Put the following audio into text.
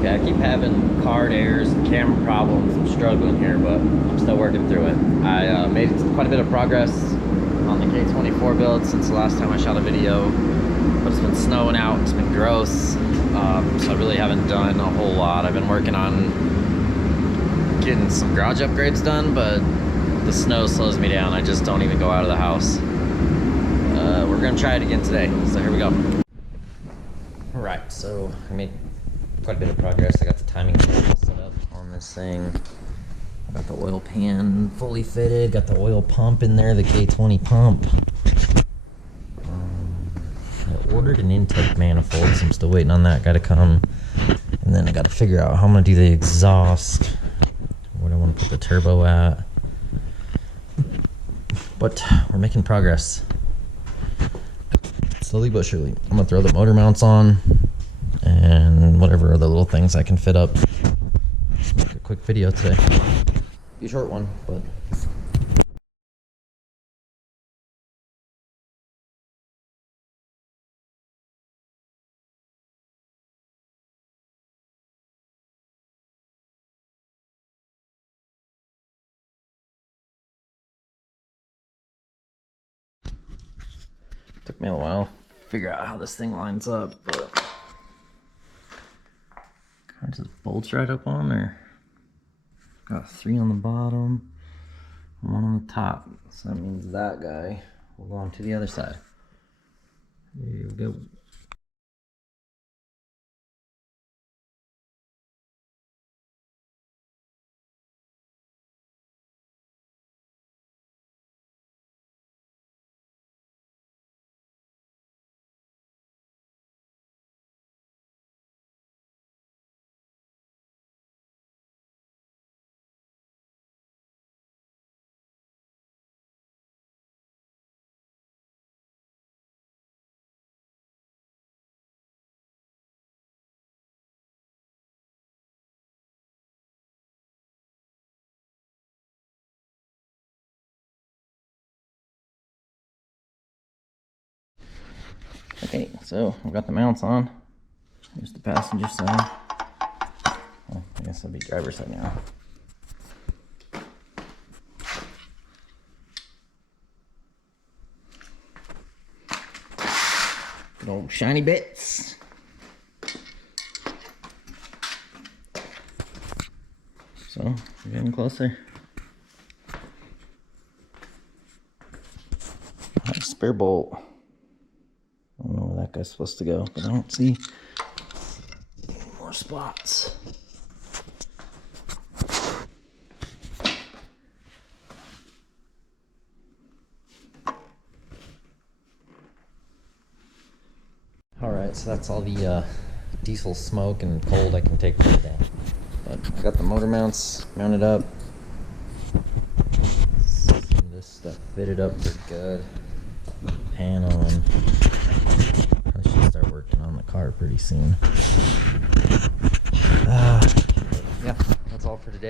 Okay, I keep having card errors and camera problems. I'm struggling here, but I'm still working through it. I made quite a bit of progress on the K24 build since the last time I shot a video, but it's been snowing out, it's been gross, so I really haven't done a whole lot. I've been working on getting some garage upgrades done, but the snow slows me down. I just don't even go out of the house. We're gonna try it again today, so here we go. All right, so I made quite a bit of progress. I got the timing set up on this thing. I got the oil pan fully fitted, got the oil pump in there, the K20 pump. I ordered an intake manifold, so I'm still waiting on that guy to come. And then I got to figure out how I'm gonna do the exhaust, where I want to put the turbo at. But we're making progress. Slowly but surely. I'm gonna throw the motor mounts on and whatever other little things I can fit up. Just make a quick video today. Be a short one, but took me a while to figure out how this thing lines up, but kind of just bolts right up on there. Got 3 on the bottom, 1 on the top. So that means that guy will go on to the other side. Here we go. Okay, so I've got the mounts on. Here's the passenger side. Well, I guess that'll be driver's side now. Good old shiny bits. So, we're getting closer. I have a spare bolt. I don't know where that guy's supposed to go, but I don't see any more spots. Alright, so that's all the diesel smoke and cold I can take for today. But I got the motor mounts mounted up. This stuff fitted up pretty good. Pan on. I should start working on the car pretty soon. Yeah, that's all for today.